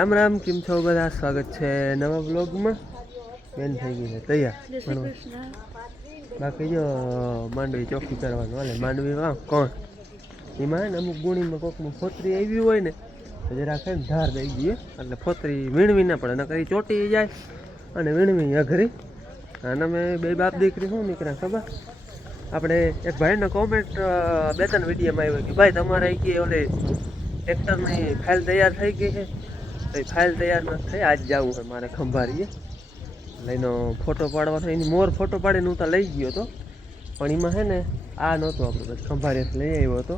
રામ રામ, કેમ છો બધા? સ્વાગત છે નવા બ્લોગમાં. બેન થઈ ગઈ છે તૈયાર. બાકી જો માંડવી ચોખ્ખી કરવાનું હાલે. માંડવી વાવ કોણ એમાં ને અમુક ગુણીમાં કોકનું ફોતરી આવી હોય ને જરાક ને ધાર દઈ દઈએ એટલે ફોતરી વીણવી ના પડે, નકર ચોટી જાય અને વીણવી અઘરી. અને અમે બે બાપ દીકરી શું નીકળ્યા ખબર? આપણે એક ભાઈને કોમેન્ટ 2-3 વિડીયોમાં આવ્યો કે ભાઈ તમારે કે ઓલે ટ્રેક્ટરની ફાઇલ તૈયાર થઈ ગઈ છે. તો એ ફાઇલ તૈયાર ન થઈ, આજ જવું છે મારે ખંભાળીએ લઈને ફોટો પાડવાનો. એની મોર ફોટો પાડીને હું તો લઈ ગયો હતો, પણ એમાં છે ને આ નહોતું આપણે બસ ખંભાળીએ લઈ આવ્યો હતો.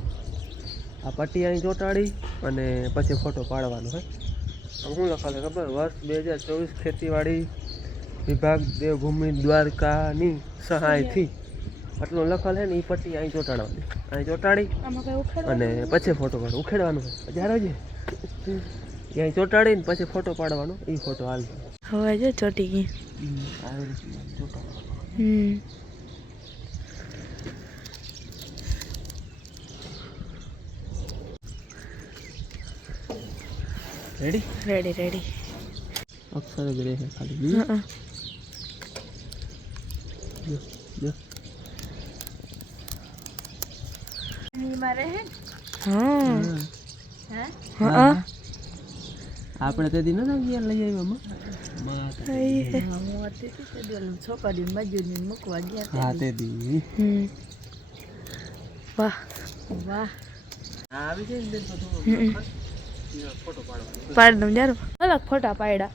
આ પટ્ટી અહીં ચોંટાડી અને પછી ફોટો પાડવાનો છે. શું લખાશે ખબર? વર્ષ 2024 ખેતીવાડી વિભાગ દેવભૂમિ દ્વારકાની સહાયથી આટલું લખેલ છે ને. એ પટ્ટી અહીં ચોંટાડવાની, અહીં ચોંટાડી અને પછી ફોટો પાડવાનો. ઉખેડવાનું છે હજારો છે ત્યાં ચોંટાડીને પછી ફોટો પાડવાનો. એ ફોટો હાલ હવે જો ચોટી ગઈ. આવી રીતે ચોંટાડવાનો. Ready ready ready. અક્ષર જ રહે ખાલી. આપણે તે દી નતા ગયા લઈ આવ્યા છોકરી મજૂરી મૂકવા ગયા. હા તે દી. વાહ વાહ. આવી છે ને ફોટો પાડવાનો. પાડ દઉં જારો. અલગ ફોટા પાડ્યા.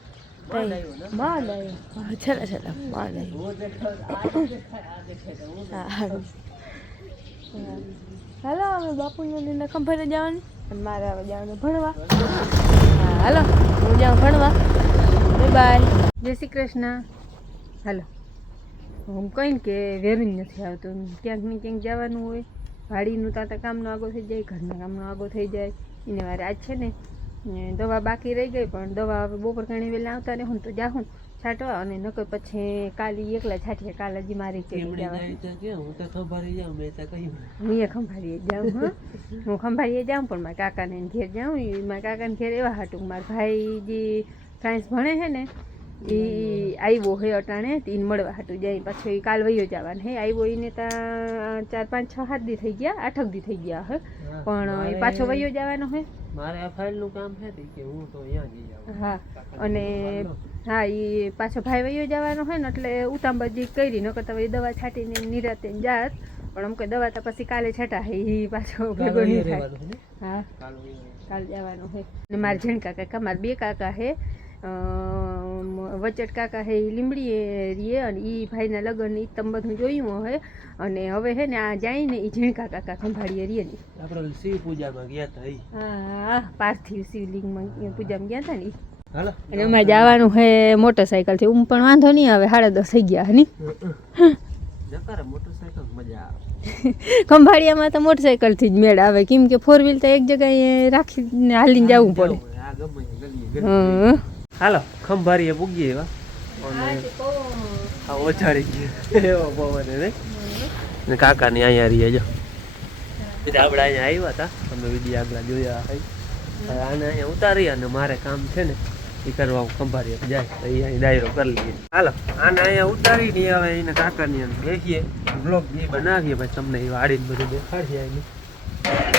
માર લાવ્યો. છેલ્લા છેલ્લા માર લાવ્યો. હાલો અમે બાપુને ખંભારે જવાનું અને મારે હવે જવાનું ભણવા. હા હાલો હું જાઉં ભણવા. Bye bye. જય શ્રી કૃષ્ણ. હાલો હું કહીને કે વેરું નથી આવતું. ક્યાંક ને ક્યાંક જવાનું હોય. વાડીનું તાતા કામનો આગો થઈ જાય, ઘરના કામનો આગો થઈ જાય. એને વારે આજ છે ને દવા બાકી રહી ગઈ, પણ દવા બપોર ઘણી વહેલા આવતા ને હું તો જાઉં છાંટવા અને નકર પછી કાલે એકલા છાંટીએ. કાલે હજી મારી કે હું એ ખંભાળીએ જાઉં. હા હું ખંભાળીએ જાઉં પણ મારા કાકાને ઘેર જાઉં. મારા કાકાને ઘેર એવા હાટું મારા ભાઈ જે સાયન્સ ભણે છે ને એ આવ્યો હે અટાણે એને મળવા હાટું જાય. પાછો એ કાલ વયો જવાનું હે. આવ્યો એને ત્યાં 4, 5, 6, 7 દી થઈ ગયા, 8 દી થઈ ગયા હે, પણ એ પાછો વયો જવાનો હે. મારે આ ફાઇલનું કામ છે કે હું તો અહીંયા જઈ આવું. હા અને હા એ પાછો ભાઈ વયો જવાનો હોય ને એટલે ઉતાંબાજી કરી નકર તો દવા છાંટીને નિરાતે જાત. પણ આમ કે દવા તો પછી કાલે છટા હે એ પાછો ભેગો નહીં થાય. હા કાલે જવાનું હોય. ને મારા ઝીણકા કાકા, મારા 2 કાકા હે. વચટ કાકા હે એ લીમડી રીએ અને એ ભાઈના લગ્ન એ તમે બધું જોયું હોય. અને હવે હે ને આ જાય ને એ ઝીણકા કાકા ખંભાળીએ રીએ ને આપણે શિવ પૂજામાં ગયા હતા. હા પાર્થિવ શિવલિંગમાં પૂજામાં ગયા હતા ને. હાલો અને એમાં જવાનું હે મોટરસાઇકલ થી. પણ વાંધો નહીં આવે, 10:30 થઈ ગયા ની. મોટરસાઇકલ મજા આવે. ખંભાળિયામાં તો મોટરસાઇકલ થી જ મેળ આવે, કેમ કે 4 વ્હીલ તો એક જગ્યાએ રાખીને હાલીને જવું પડે. હાલો ખંભાળીએ પૂગીએ એવા ઓછાડી ગયો એવો પવન ને કાકા ની અહીંયા રહીએ. જો આપણે અહીંયા આવ્યા હતા, અમે વિડીયો આગળ જોયા. આને અહીંયા ઉતારી અને મારે કામ છે ને એ કરવા હું ખંભાળીએ જાય તો અહીંયા ડાયરો કરી લઈએ. હાલો આને અહીંયા ઉતારી ને હવે એને કાકાની અંદર બેસીએ, બ્લોગ જે બનાવીએ, પછી તમને એ વાડીને બધું દેખાડીએ એની.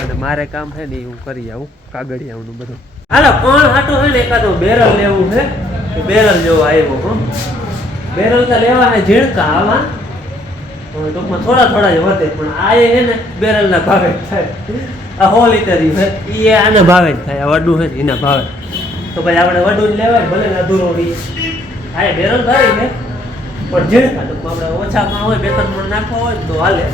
અને મારે કામ છે ને એ હું કરી આવું કાગળિયાનું બધું. હાલો કોણ હાટો હોય ને એકાદો બેરલ લેવું છે તો બેરલ જેવો આવ્યો. બેરલ તો લેવા હે ઝીણકા આવા ટૂંકમાં થોડા જ વધે, પણ આ એ છે ને બેરલ ના ભાવે થાય. આ 100 લીટરી છે એ આના ભાવે જ થાય. આ વડું છે ને એના ભાવે તો ભાઈ આપણે વડું જ લેવાય, ભલે અધૂરો રહીએ. હા બેરલ ભાવે છે પણ ઝીણકા ટૂંકમાં આપણે ઓછામાં હોય 2-3 મણ નાખવા હોય તો હાલે,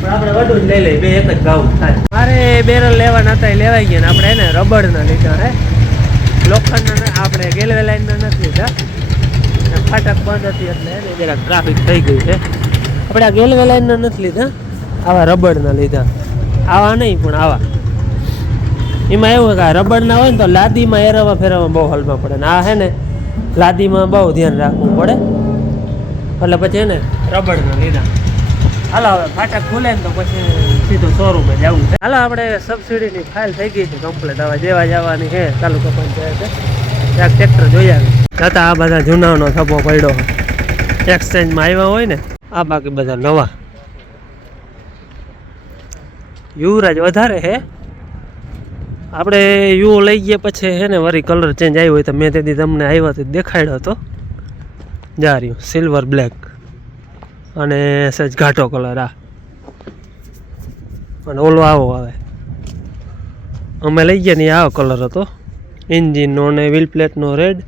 પણ આપણે વડું જ લઈ લઈએ. બે એક જ ભાવ થાય. મારે બેરલ લેવાના હતા, લેવાઈ ગયા ને આપણે એને રબડના લીધા હે. લોખંડના આપણે રેલવે લાઈનના નથી લીધા. ફાટક બંધ હતી એટલે એને જરાક ટ્રાફિક થઈ ગઈ છે. આપણે આ રેલવે લાઈનના નથી લીધા, આવા રબડના લીધા. આવા નહીં પણ આવા. એમાં એવું કે આ રબડના હોય ને તો લાદીમાં એરવા ફેરવામાં બહુ હલમાં પડે ને આ હે ને લાદીમાં બહુ ધ્યાન રાખવું પડે, એટલે પછી એને રબડના લીધા. હાલો હવે ફાટક ખુલે ને તો પછી સીધું શોરૂમે જવું છે. હાલો આપણે સબસિડીની ફાઇલ થઈ ગઈ છે કમ્પ્લીટ. હવે જેવા જવાની છે તાલુકા પંચાયતે એક ટ્રેક્ટર જોઈ આવે છતાં આ બધા જૂનાનો થપ્પો પડ્યો હોય એક્સચેન્જમાં આવ્યા હોય ને આ બાકી બધા નવા યુવરાજ વધારે હે આપણે યુ લઈ ગયા પછી હે ને વળી કલર ચેન્જ આવ્યો હોય તો મેં તેથી તમને આવ્યો તો દેખાડ્યો હતો જા રહ્યું સિલ્વર બ્લેક અને સહેજ ઘાટો કલર આ અને ઓલો આવો આવે અમે લઈ ગયા ને આવો કલર હતો એન્જિનનો ને વ્હીલ પ્લેટનો રેડ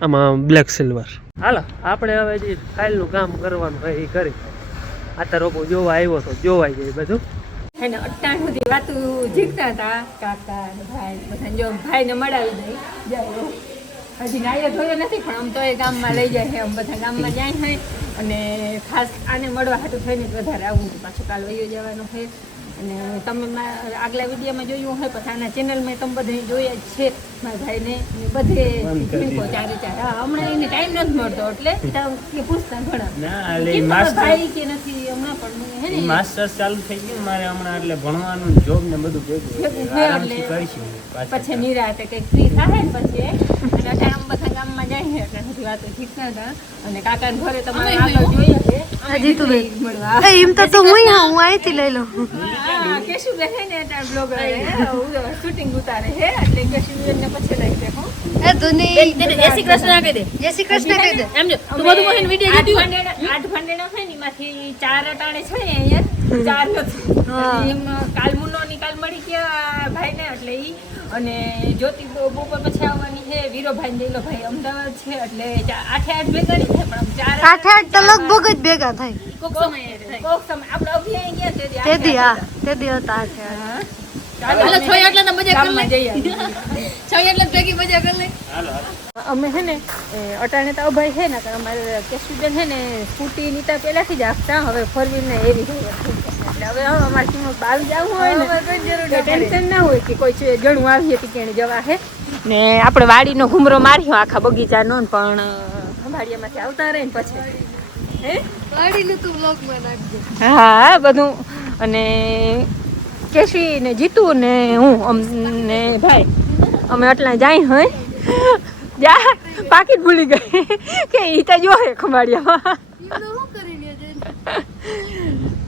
આમાં બ્લેક સિલ્વર હાલો આપણે હવે જે ફાઇલનું કામ કરવાનું હોય એ કરી આ રોપો જોવા આવ્યો તો જોવાઈ જાય બધું એને અટ્ટાણ સુધી વાતું જીતતા હતા કાકા ને ભાઈ બધા જો ભાઈને મળાવી દઈ જાય હજી નાયો ધોયો નથી પણ આમ તો એ ગામમાં લઈ જાય છે આમ બધા ગામમાં જાય છે અને ખાસ આને મળવા હાટું થઈને વધારે આવું પાછું કાલ વયો જવાનું છે અને તમે આગલા વિડીયોમાં જોયું હોય પછી આના ચેનલમાં તમે બધા જોયા જ છે મારા ભાઈને બધે ચારે ચાર હમણાં એને ટાઈમ નથી મળતો એટલે પૂછતા ઘણા ભાઈ કે નથી હમણાં પણ હે ને માસ્ટર્સ ચાલુ થઈ ગયું મારે હમણાં એટલે ભણવાનું જોબ ને બધું ભેગું કરીશું પછી નિરાતે કંઈક ફ્રી થાય ને પછી એટલે આમ બધા ગામમાં જાય છે એટલે બધી વાતો ઠીક ના હતા અને કાકાને ઘરે તમારે આગળ જોઈએ છે મળવા એમ તો તું હું અહીંથી લઈ લઉં કેશુ બેહે ને તાર બ્લોગર શૂટિંગ ઉતારે હે એટલે કેશુ ને પછી લઈ દે હું એ ધુની જય શ્રી કૃષ્ણ કહી દે જય શ્રી કૃષ્ણ કહી દે એમ જો તું બધું મોહન વિડિયો જોતી આઠ ભંડેના છે ને માંથી 4 અટાણે છે ને અહીંયા 4 નથી એમ કાલ મુન્નો ની કાલ મળી ગયા ભાઈને એટલે ઈ અને જ્યોતિ બપોર પછી આવવાની છે વીરોભાઈ ને જયલોભાઈ અમદાવાદ છે એટલે 8 ભેગા નહીં થાય પણ 4 8 તો લગભગ જ ભેગા થાય કોક સમય આપણે અભિયાન ગયા તેદી હા તેદી હતા છે હાલો છોય એટલે તો મજા કરી લે છોય એટલે ભેગી મજા કરી લે અમે હે ને અટાણે તો અભાઈ છે ને અમારે કેશુબેન છે ને સ્કૂટી નીતા પહેલાથી જ આપતા હવે 4 વ્હીલ ને એવી એટલે હવે અમારે ટીમ બહાર જવું હોય ને ટેન્શન ના હોય કે કોઈ જણું આવીએ ટીકેણે જવા હે ને આપણે વાડીનો ઘૂમરો માર્યો આખા બગીચાનો પણ વાડિયામાંથી આવતા રહે ને પછી હે વાડીનું તું વ્લોગમાં નાખજે હા બધું અને કેશી ને જીતુ ને હું અમને ભાઈ અમે એટલા જાય હોય જા પાકીટ ભૂલી ગઈ કે ઈ તો જોહે ખંભાળિયામાં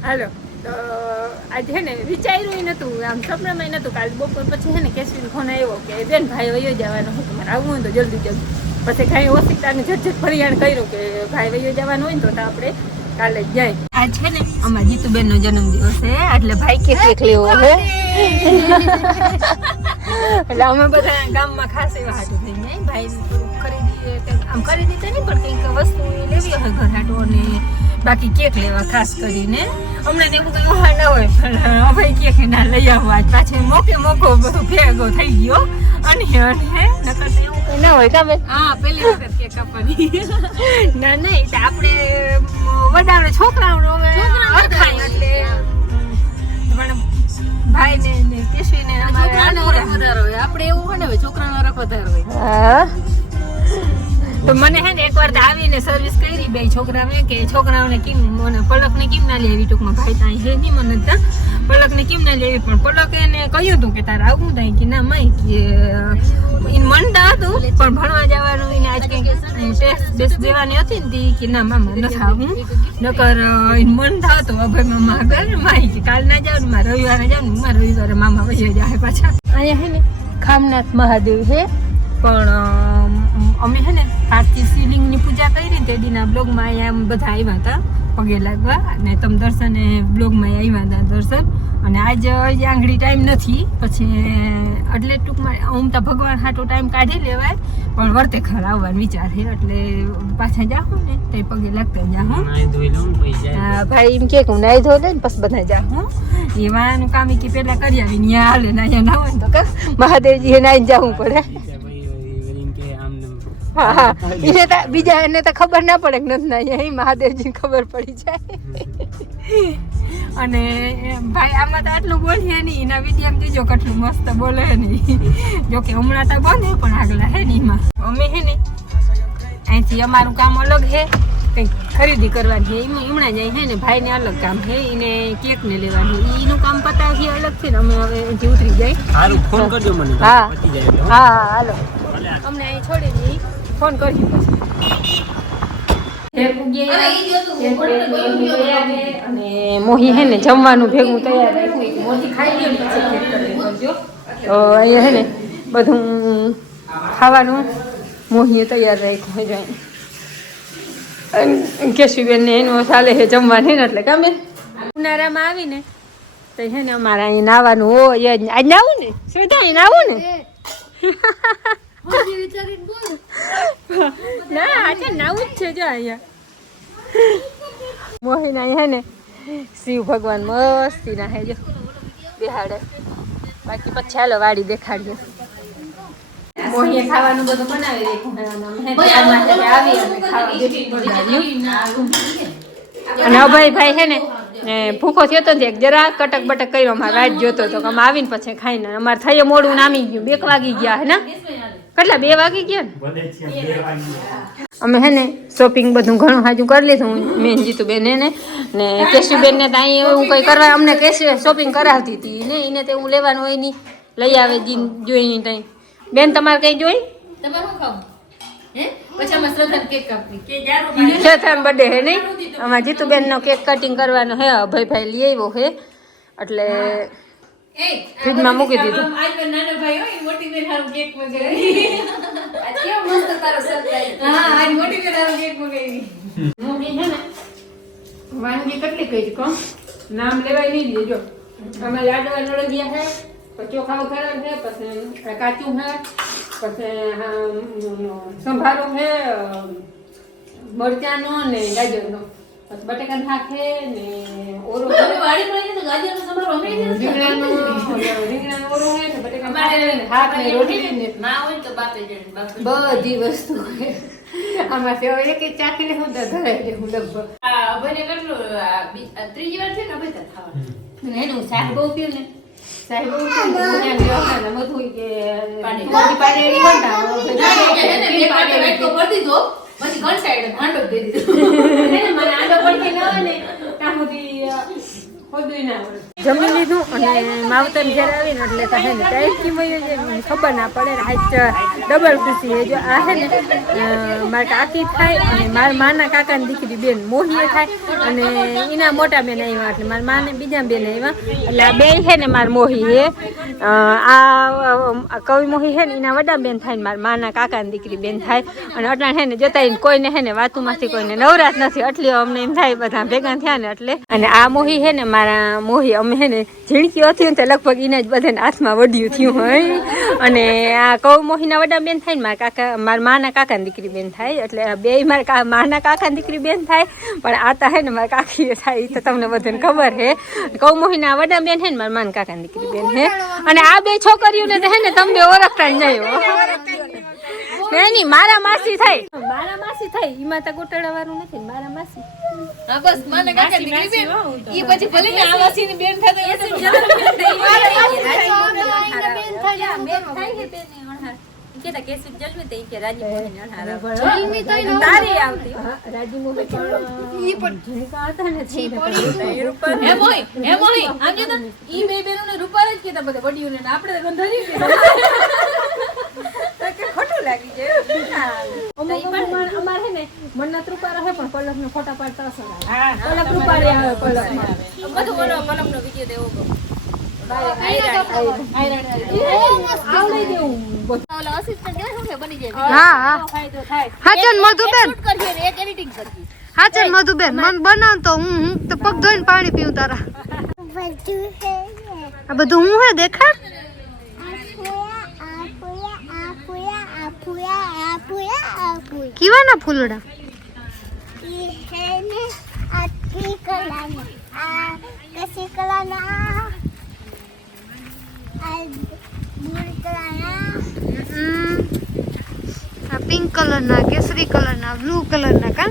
હાલો તો આજે હે ને વિચાર્યું નહોતું આમ સપનામાં નહોતું કાલે બપોર પછી હે ને કેશવીનો ફોન આવ્યો કે બેન ભાઈ વયો જવાનો હોય તમારે આવવું હોય તો જલ્દી પછી કાંઈ ઓસિકતાને ઝટઝટ ફરિયાણ કર્યું કે ભાઈ વયો જવાનું હોય ને તો આપણે કાલે જ જાય આજ છે ને અમારા જીતુબેનનો જન્મદિવસ છે એટલે ભાઈ કેક લેવો હે એટલે અમે બધા ગામમાં ખાસ એવા હાટું થઈ જાય ભાઈ ખરીદી આમ ખરીદી તો નહીં પણ કંઈક વસ્તુ લેવી હોય ઘર હાટું અને બાકી કેક લેવા ખાસ કરીને હમણાં એવું કંઈ ઉહાર ના હોય પણ ભાઈ કેક ના લઈ આવવા આજ પાછળ મોકો બધું ભેગો થઈ ગયો અને નકર એવું કંઈ ના હોય કામે હા પહેલી વખત કેક કાપવાની ના નહીં તો આપણે વડાવડે છોકરાઓનો અરખાય એટલે પણ ભાઈ ને કેશવીને છોકરાનો વધારે હોય આપણે એવું હોય ને છોકરાનો રખ વધારે હોય હા તો મને હે ને એકવાર તો આવીને સર્વિસ કરી બે છોકરાઓને કે છોકરાઓને કેમ મને પલકને કેમ ના લેવી ટૂંકમાં ભાઈ ત્યાં હે નહીં મને ત્યાં પલકને કેમ ના લેવી પણ પલક એને કહ્યું હતું કે તારે આવવું થાય કે ના મય કે એને મનતા હતું પણ ભણવા જવાનું એને આજ કંઈક ટેસ્ટ બેસ્ટ દેવાની હતી ને કે ના મામા નથી આવું નકર એને મનતા હતું હવે મામા આગળ માય કે કાલ ના જાવ ને મારે રવિવારે જાવ ને મારે રવિવારે મામા વહી જાય પાછા અહીંયા હે ને ખામનાથ મહાદેવ છે પણ અમે હે ને આજથી શિવલિંગની પૂજા કરી તે દીના બ્લોગમાં અહીંયા બધા આવ્યા હતા પગે લાગવા અને તમે દર્શને બ્લોગમાં આવ્યા હતા દર્શન અને આજ આંગળી ટાઈમ નથી પછી એટલે ટૂંકમાં આમ તો ભગવાન હાટો ટાઈમ કાઢી લેવાય પણ વર્તે ખર આવવાનો વિચાર છે એટલે પાછા જાઉં ને તે પગે લાગતા જાઉં ભાઈ એમ કે હું નાઈ ધોઈ લે ને પછી બધા જાઉં એવાનું કામ કે પેલા કરી આવી ત્યાં હાલે ને અહીંયા ના હોય તો કા મહાદેવજી નાઈ જવું પડે હા એને તો બીજા એને તો ખબર ના પડે કે નથી નાઈ મહાદેવજીને ખબર પડી જાય અને ભાઈ આમાં તો આટલું બોલીએ નહીં એના વિડીયો જોજો કેટલું મસ્ત બોલે નહીં જોકે હમણાં તો બને પણ આગલા હે ને એમાં અમે હે ને અહીંથી અમારું કામ અલગ હે કંઈક ખરીદી કરવાની છે એમાં હમણાં જાય હે ને ભાઈને અલગ કામ છે એને કેક ને લેવાનું એનું કામ પતાવી અલગ છે ને અમે હવે અહીંથી ઉતરી જાય ફોન કરજો મને હા હા હાલો અમને અહીં છોડી દે ફોન કર્યો અને મોહી હે ને જમવાનું ભેગું તૈયાર રાખ્યું મોહી ખાઈ ગયો ને પછી કરજો અહીંયા હે ને બધું ખાવાનું મોહીએ તૈયાર રાખ્યું છે કેશુબેન ને એનું ચાલે છે જમવાનું ને એટલે ગમે ઉનાળામાં આવીને તો છે ને અમારે અહીં નાવાનું હોય આજ નાવું ને શું થાય નાવું ને ના આજે નાવું જ છે જો અહીંયા મોહીના હે ને શિવ ભગવાન મસ્તી ના હે જો બેહાડે બાકી પછી ચાલો વાડી દેખાડીએ મોહીએ ખાવાનું બધું બનાવી અને અભય ભાઈ છે ને ભૂખો થયો તો એક જરા કટક બટક કર્યો અમારે રાત જોતો હતો કે અમે આવીને પછી ખાઈને અમારે થઈ મોડું નામી ગયું 2 વાગી ગયા હે ને કેટલા 2 વાગી ગયા ને અમે હે ને શોપિંગ બધું ઘણું હાજુ કરી લીધું મેં જીતુબેન ને કેશુબેન ને તો અહીં એવું કંઈ કરવા અમને કેશ શોપિંગ કરાવતી હતી ને એને તો એવું લેવાનું હોય નહીં લઈ આવે જોઈ ત્યાં બેન તમારે કઈ જોઈ તમારે શું ખાવું હે પછી અમે શ્રદ્ધાને કેક કાપી કે જારો શ્રદ્ધાનો બર્થડે હે નહીં અમાર જીતુબેન નો કેક કટિંગ કરવાનો હે અભયભાઈ લઈ આવ્યો હે એટલે ફ્રીજમાં મૂકી દીધું આજ મે નાનો ભાઈ હોય મોટી બેન હારું કેક મંગાવી આજ કેવો મસ્ત તારો સરપ્રાઈઝ હા આજ મોટી બેન હારું કેક મંગાવી મમ્મી હે ને વાનગી કેટલી કઈ કોમ નામ લેવાય નહીં દેજો અમે લાડવા નળગિયા હે ચોખા વઘારા છે પછી કાચું છે પછી સંભારો છે મરચાનો ને ગાજરનો પછી બટેકાનું શાક છે ને ઓરો રીંગણાનો ઓરો છે ને બટેકાનું શાક ને રોટલી ને ના હોય તો બધી વસ્તુ આમાં સેવા એક ચાખીને હું ધરાઈ દે હું લગભગ અભયને કેટલું ત્રીજી વાર છે ને અભય ખાવાનું એનું શાક બહુ પીવું ને સાહેબ બધું કે પાણી પાણી બનતા કરી દીધો પછી ઘર સાઈડ આંડો દે દીધો મને આંડો પડકે ના આવે ને ત્યાં સુધી હોદું ના આવે જમી લીધું અને માવતર ઘેર આવીને એટલે તો હે ને ટાઈટકી મળી જાય ખબર ના પડે આજ ડબલ ખુશી હે જો આ હે ને મારા કાકી થાય અને મારા માના કાકાની દીકરી બેન મોહીએ થાય અને એના મોટા બેન આવ્યા એટલે મારા માને બીજા બેન આવ્યા એટલે આ બે છે ને મારા મોહી હે આ કવિ મોહી છે ને એના વડા બેન થાય ને મારા માના કાકાની દીકરી બેન થાય અને અટલા છે ને જતા કોઈને હે ને વાતુમાંથી કોઈને નવરાત નથી એટલે અમને એમ થાય બધા ભેગા થયા ને એટલે અને આ મોહી છે ને મારા મોહી અમે હે ને ઝીણકી હતી ને લગભગ એને જ બધાને હાથમાં વડ્યું થયું હોય અને આ કૌ મોહીના વડા બેન થાય ને મારા કાકા મારા માના કાકાની દીકરી બેન થાય એટલે બે મારા માના કાકાની દીકરી બેન થાય પણ આતા હે ને મારા કાકી થાય તો તમને બધાને ખબર હે કૌ મોહીના વડા બેન હે ને મારા માના કાકાની દીકરી બેન હે અને આ બે છોકરીઓને તો હે ને તમે બે ઓળખતા જ નહીં નહીં મારા માસી થાય એમાં તો ગોટાળા વાળું નથી મારા માસી હા બસ મને કાકા દીકરી બેન ઈ પછી ભલે ને આ માસીની બેન થાય તો બેન થાય કે બેન અણહાર કે તા કેસુ જલમે તે કે રાજી મોહી અણહાર જલમી તો તારી આવતી રાજી મોહી ઈ પણ ઝુણકા હતા ને છે હે મોહી આમ જે ઈ બે બેનોને રૂપાર જ કેતા બધા વડીઓને આપણે ગંધારી કે ખોટું લાગી જાય અમાર હે ને મન્નત રૂપારા હે પણ પલક નો ફોટા પાડતા હશે હા પલક રૂપારે આવે પલક માં બધું બોલો પલક નો વિડિયો દેવો આવડે દેવું ઓલા અસિસ્ટન્ટ કે શું કે બની જાય હા ફાયદો થાય હાચન મધુબેન શૂટ કરીએ ને એક એડિટિંગ કરીએ હાચન મધુબેન મન બનાવ તો હું તો પગ ધોઈને પાણી પીઉં તારા આ બધું હું હે દેખા કેવાના ફૂલડા પિંક કલર ના કેસરી કલર ના બ્લુ કલર ના કા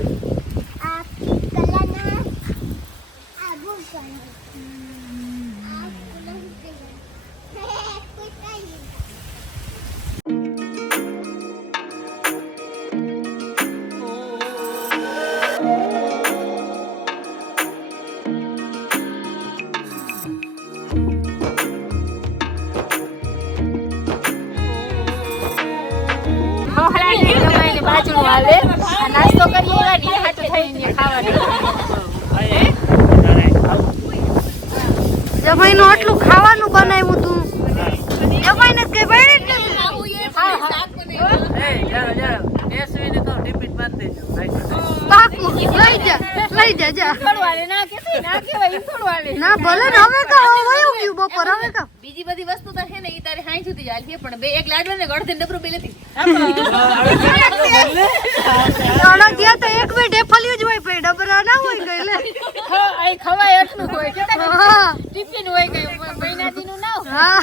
હાલે આ નાસ્તો કરીએ એવા ની હાટુ થઈને ખાવાનું જમાઈનું આટલું ખાવાનું બનાવ્યું તું જમાઈને કઈ બળી જ નથી એસવીને કહું ટિફિન માર દેજો પાકું લઈ જા જા થોડવાલે ના કેતી ના કેવાય ઈ થોડવાલે ના ભલે ને હવે કા વયું ગયું બપોર હવે કા બીજી બધી વસ્તુ તો છે ને ઈ તારે હાઈ સુધી ચાલતી પણ બે એક લાડવા ને ગળથે ડબરું બે લેતી આના ત્યાં તો એક બે ઢેફલિયું જ હોય પણ ડબરા ના હોય ગઈ લે હા આ ખવાય એટલું હોય કે હા ટિફિન હોય કે મહિનાથી નું ના હા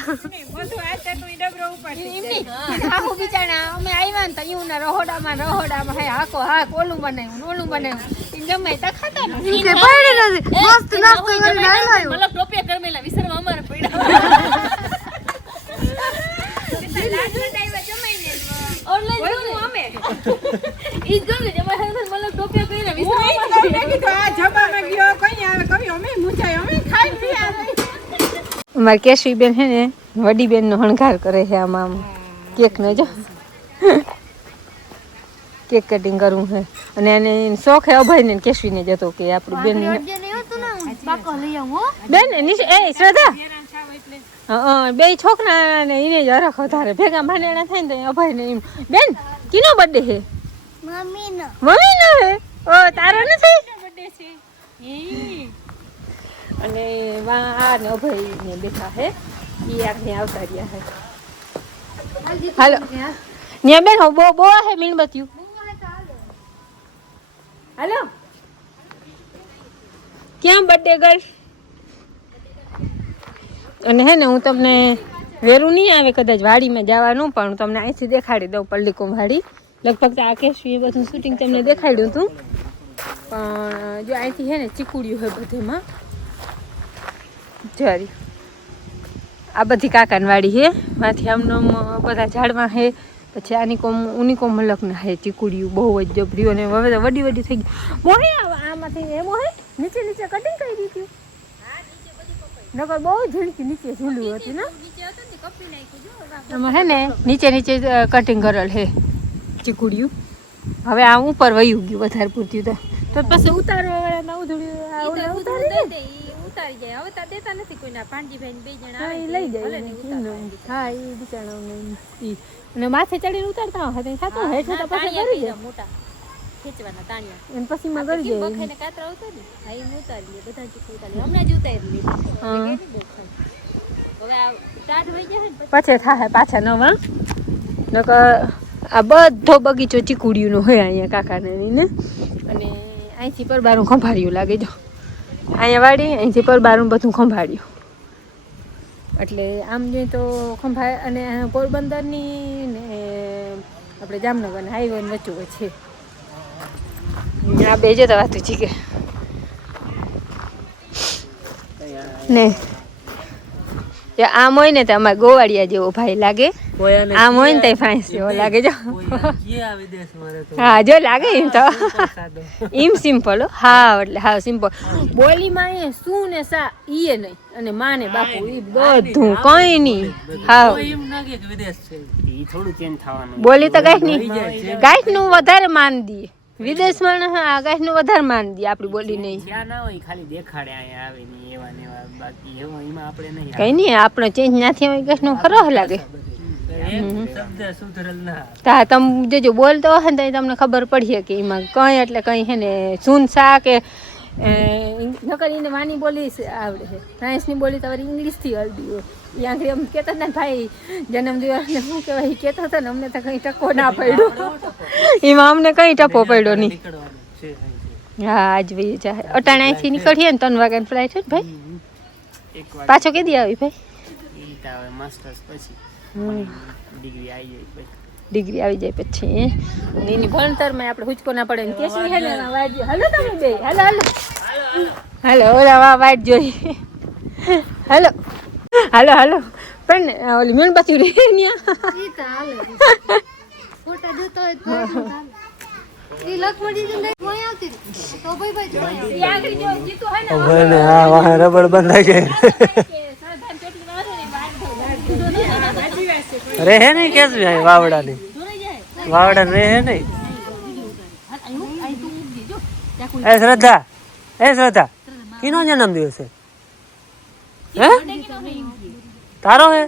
બધું આ તો ઈ ડબરો ઉપર એમની આખું બિચારા અમે આવ્યા ને તો ઈઉ ના રહોડામાં હે હાકો હાક ઓલું બનાવ્યું ઈ જમે તો ખાતા ને કે બળી નથી મસ્ત નાસ્તો કરીને આવ્યો મતલબ ટોપિયા કરમેલા વિસરવા અમારે પડ્યા લાડવા ટાઈમે જમાઈને ઓનલાઈન જો અમે ઈ જો ને જમાઈ મતલબ ટોપિયા કરીને વિસરવા અમારે કેશવી બેન હે ને વડી બેન નો હણગાર કરે છે આમાં કેક નો જો કેક કટિંગ કરવું છે અને એને શોખ હે અભય ને કેશવી ને જતો કે આપણી બેન બેન નીચે એ શ્રદ્ધા હા બે છોકરા ને એને જ હરખ વધારે ભેગા ભાનેડા થાય ને તો અભય ને એમ બેન કીનો બર્થડે છે મમ્મી નો હે ઓ તારો નથી બર્થડે છે અને આ ને અભય ને બેઠા હે ઈ આખને આવતા રહ્યા હે હાલો ને બેન હો બો હે મીણબત્યું હાલો ક્યાં બર્થડે ગર્લ અને હે ને હું તમને વેરું નહીં આવે કદાચ વાડીમાં જવાનું પણ હું તમને અહીંથી દેખાડી દઉં પલ્લીકોમ વાડી લગભગ આ કેશવી બધું શૂટિંગ તમને દેખાડ્યું હતું પણ જો અહીંથી હે ને ચીકુડ્યું હોય બધેમાં જરી આ બધી કાકાની વાડી હે માંથી આમનો બધા ઝાડમાં હે પછી આની ઉની કોમ મલકના હે ચીકુડ્યું બહુ જ જબર્યું અને હવે તો વડી થઈ ગઈ મોહે આમાંથી એમ હે નીચે કટિંગ કરી દીધું નકર બહુ ઝીણકી નીચે ઝૂલું હતી ને આમાં હે ને નીચે કટિંગ કરેલ હે ચીકુડ્યું હવે આ ઉપર વયું ગયું વધારે પૂરતું તો પછી ઉતારવા વાળા ના ઉતારી જાય હવે તો દેતા નથી કોઈના પાંજીભાઈ બે જણા આવે લઈ જાય હા એ બિચારા અને માથે ચડીને ઉતારતા હોય થતું હેઠ તો પછી કરી જાય મોટા ખેંચવાના તાણિયા અને પછી માં ગળી જાય બખાઈને કાતરા ઉતારી હા એ ઉતારી લે બધા ચીકુ ઉતારી હમણાં જ ઉતારી લે હવે આ સ્ટાર્ટ થઈ જાય ને પછી થાય પાછા નવા નકર આ બધો બગીચો ચીકુડીનો હોય અહીંયા કાકાને ને અને અહીંથી પરબારું ખંભાળ્યું લાગે જો અહીંયા વાડી અહીંથી પરબારું બધું ખંભાળ્યું એટલે આમ જોઈએ તો ખંભાળ અને પોરબંદરની ને આપણે જામનગરના હાઈવે વચ્ચે છે આ બે જતા વાત છે કે ને આમ હોય ને તો અમારે ગોવાળિયા જેવો ભાઈ લાગે આમ હોય ને તો ફ્રાન્સ જેવો લાગે જો હા જો લાગે એમ તો એમ સિમ્પલ હા એટલે હા સિમ્પલ બોલીમાં એ શું ને સા ઈએ નહીં અને માં ને બાપુ એ બધું કઈ નહીં હા બોલી તો ગાઈઠ નું વધારે માન દઈએ વિદેશમાં હા ગાઈઠ નું વધારે માન દઈએ આપડી બોલી નહીં કઈ નહીં આપણો ચેન્જ ના થયો ગાઈઠ નું ખરો લાગે હા તમે જોજો બોલતો હશે ને તમને ખબર પડી કે એમાં કઈ એટલે કઈ છે ને સૂન સા કે નકર એને વાની બોલી આવડે છે સાયન્સની બોલી તો ઇંગ્લિશથી હલદી હોય ત્યાંથી એમ કહેતા ને ભાઈ જન્મદિવસને શું કહેવાય કહેતો હતો ને અમને તો કંઈ ટકો ના પડ્યો એમાં અમને કંઈ ટપો પડ્યો નહીં હા આજ ભાઈ ચાહે અટાણે અહીંથી નીકળીએ ને 3 વાગ્યાની ફ્લાઇટ છે ને ભાઈ પાછો કેદી આવી ભાઈ ડિગ્રી આવી જાય પછી એની ભણતરમાં આપણે હુચકો ના પડે ને કેસી હે ને વાટ હાલો તમે બે હાલો હાલો ઓલા વાટ જોઈ હાલો હાલો હાલો પણ ઓલી મીણબત્તી રે ન્યા ઈ તો હાલે ફોટા જોતો હોય તો ઈ લખમડી ને કોઈ આવતી તો ભાઈ જોઈ ઈ આગળ જો જીતું હે ને ઓને આ વાહ રબડ બંધાઈ ગઈ રહે નહીં કેસ વાવડા ની વાવડા રહે નહીં એ શ્રદ્ધા કીનો જન્મ દિવસ છે હે તારો હે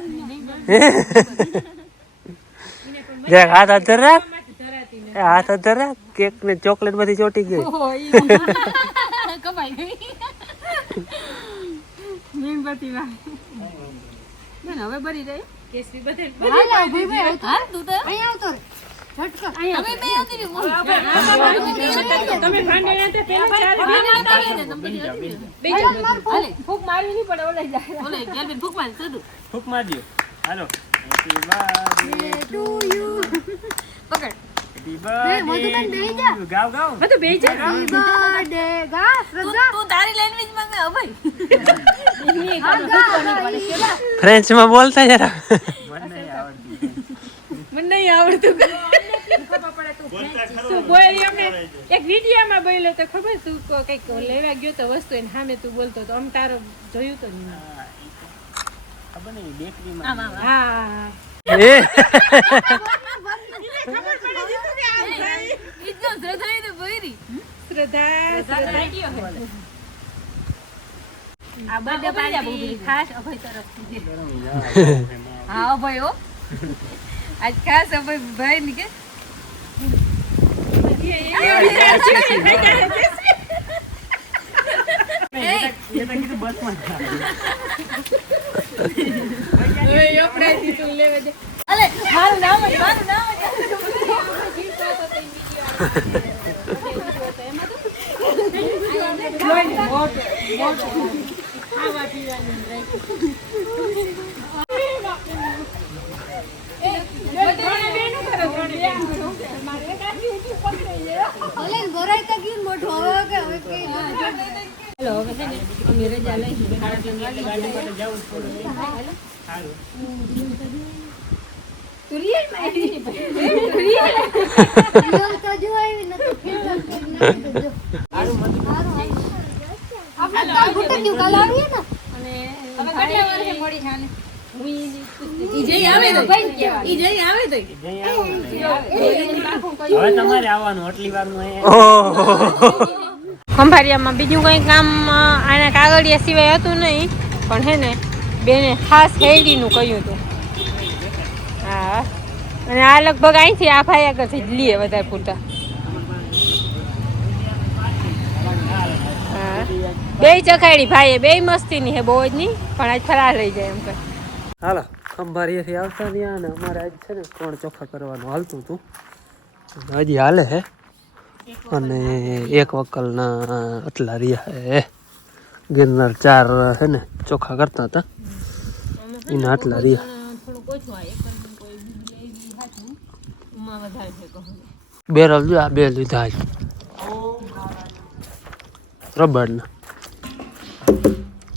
જરાક હાથ હાથ રાખ હાથ હાથ રાખ કેક ને ચોકલેટ બધી ચોટી ગઈ હવે ભરી દે કેસરી બધે તમે ભાંડે તે પેલા ચાર ફૂક મારવી નહીં પડે ઓલે જાય ઓલે ગેલબેન ફૂક મારી સદુ ફૂક મારજો હાલો હેપી બર્થડે ટુ યુ પકડ હેપી બર્થડે ગાવ ગાવ બધું બેઈ જા બર્થડે ગા શ્રદ્ધા તું તારી લેંગ્વેજ માં ગા ભાઈ ફ્રેન્ચ માં બોલતા જરા મને નહીં આવડતું તું બોલી અમે એક વિડીયોમાં બોલ્યો તો ખબર તું કઈક લેવા ગયો તો વસ્તુ એને સામે તું બોલતો તો આમ તારો જોયું તો નહીં ખબર નહીં બેકરીમાં હા એ આ બર્થડે પાર્ટી ખાસ અભય તરફથી હા અભય હો આજ ખાસ અભય ભાઈ ની કે મારું નામ હવે તમારે આવવાનું આટલી વારનું ખંભારિયામાં બીજું કંઈ કામ આના કાગળિયા સિવાય હતું નહીં પણ હે ને બેને ખાસ હેડીનું કહ્યું હતું હા અને આ લગભગ અહીંથી આ ભાઈ આગળથી જ લઈએ વધારે પૂરતા હા બે ચખાડી ભાઈએ બે મસ્તીની હે બહુ જ નહીં પણ આજ ફરાર રહી જાય એમ કઈ હાલો ખંભારિયાથી આવતા રહ્યા ને અમારે આજ છે ને 3 ચોખા કરવાનું હાલતું હતું હજી હાલે હે અને એક વકલના આટલા રહ્યા હે ગિરનાર 4 હે ને ચોખા કરતા હતા એના આટલા રહ્યા બેરલ જો આ બે લીધા છે રબરના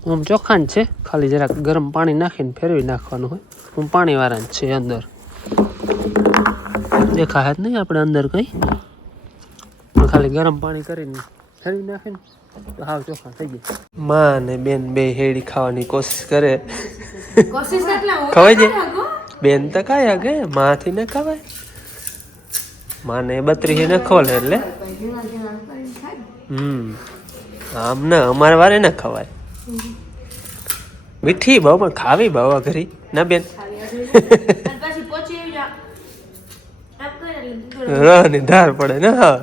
આમ ચોખા જ છે ખાલી જરાક ગરમ પાણી નાખીને ફેરવી નાખવાનું હોય હું પાણીવાળા જ છે અંદર દેખાય જ નહીં આપણે અંદર કંઈ ખાલી ગરમ પાણી કરીને ફેરવી નાખીને તો હાવ ચોખા થઈ જાય માં ને બેન બે હેડી ખાવાની કોશિશ કરે ખવાય છે બેન તો કાંઈ હગે માથી ને ખવાય માને 32 ને ખોલે એટલે આમ ના અમારે વારે ના ખવાય મીઠી બહુ પણ ખાવી બહુ અઘરી ના બેન ની ધાર પડે ને હા